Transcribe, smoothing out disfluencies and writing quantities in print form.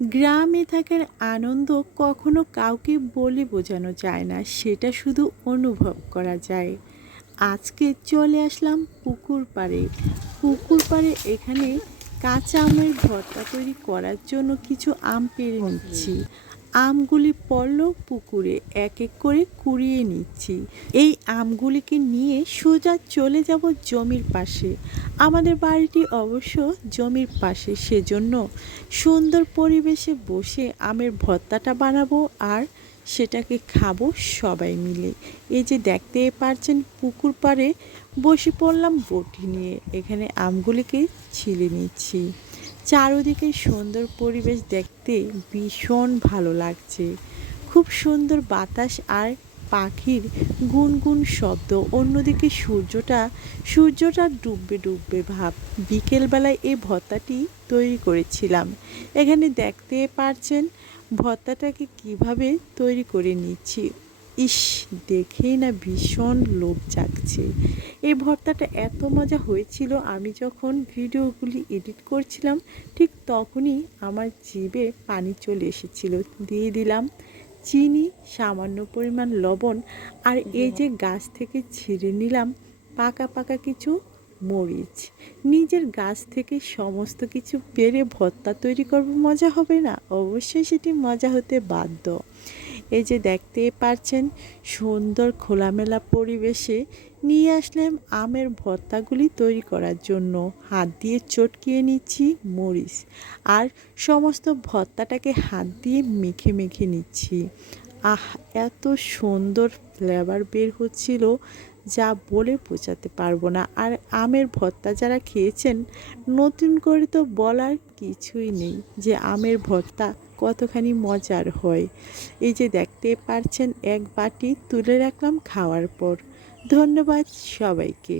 গ্রামে থাকার আনন্দ কখনো কাউকে বলে বোঝানো যায় না, সেটা শুধু অনুভব করা যায়। আজকে চলে আসলাম পুকুর পাড়ে। পুকুর পাড়ে এখানে কাঁচা আমের ভর্তা তৈরি করার জন্য কিছু আম পেড়ে নিচ্ছি। আমগুলি পড়ল পুকুরে, এক এক করে কুড়িয়ে নিচ্ছি। এই আমগুলিকে নিয়ে সোজা চলে যাব জমির পাশে। আমাদের বাড়িটি অবশ্য জমির পাশে, সেজন্য সুন্দর পরিবেশে বসে আমের ভর্তাটা বানাবো আর সেটাকে খাবো সবাই মিলে। এই যে দেখতে পারছেন পুকুর পাড়ে বসে পড়লাম বটি নিয়ে, এখানে আমগুলিকে ছিলে নিচ্ছি। চারদিকে সুন্দর পরিবেশ দেখতে ভীষণ ভালো লাগছে। খুব সুন্দর বাতাস আর পাখির গুনগুন শব্দ। অন্যদিকে সূর্যটা ডুববে ডুববে ভাব। বিকেলবেলায় এই ভর্তাটি তৈরি করেছিলাম। এখানে দেখতে পারছেন ভর্তাটাকে কিভাবে তৈরি করে নিচ্ছি। ইস, দেখেই না ভীষণ লোভ জাগছে। এই ভর্তাটা এত মজা হয়েছিল, আমি যখন ভিডিওগুলি এডিট করছিলাম ঠিক তখনই আমার জিভে পানি চলে এসেছিল। দিয়ে দিলাম চিনি, সামান্য পরিমাণ লবণ, আর এই যে গাছ থেকে ছিঁড়ে নিলাম পাকা পাকা কিছু মরিচ। নিজের গাছ থেকে সমস্ত কিছু পেড়ে ভর্তা তৈরি করব, মজা হবে না? অবশ্যই সেটি মজা হতে বাধ্য। এই যে দেখতে পারছেন সুন্দর খোলামেলা পরিবেশে নিয়ে আসলাম আমের ভর্তাগুলি তৈরি করার জন্য। হাত দিয়ে চটকিয়ে নিচ্ছি মরিচ আর সমস্ত ভর্তাটাকে হাত দিয়ে মেখে মেখে নিচ্ছি। আহ, এত সুন্দর ফ্লেভার বের হচ্ছিল যা বলে বোঝাতে পারবো না। আর আমের ভর্তা যারা খেয়েছেন, নতুন করে তো বলার কিছুই নেই যে আমের ভর্তা কতখানি মজার হয়। এই যে দেখতে পারছেন এক বাটি তুলে রাখলাম খাওয়ার পর। ধন্যবাদ সবাইকে।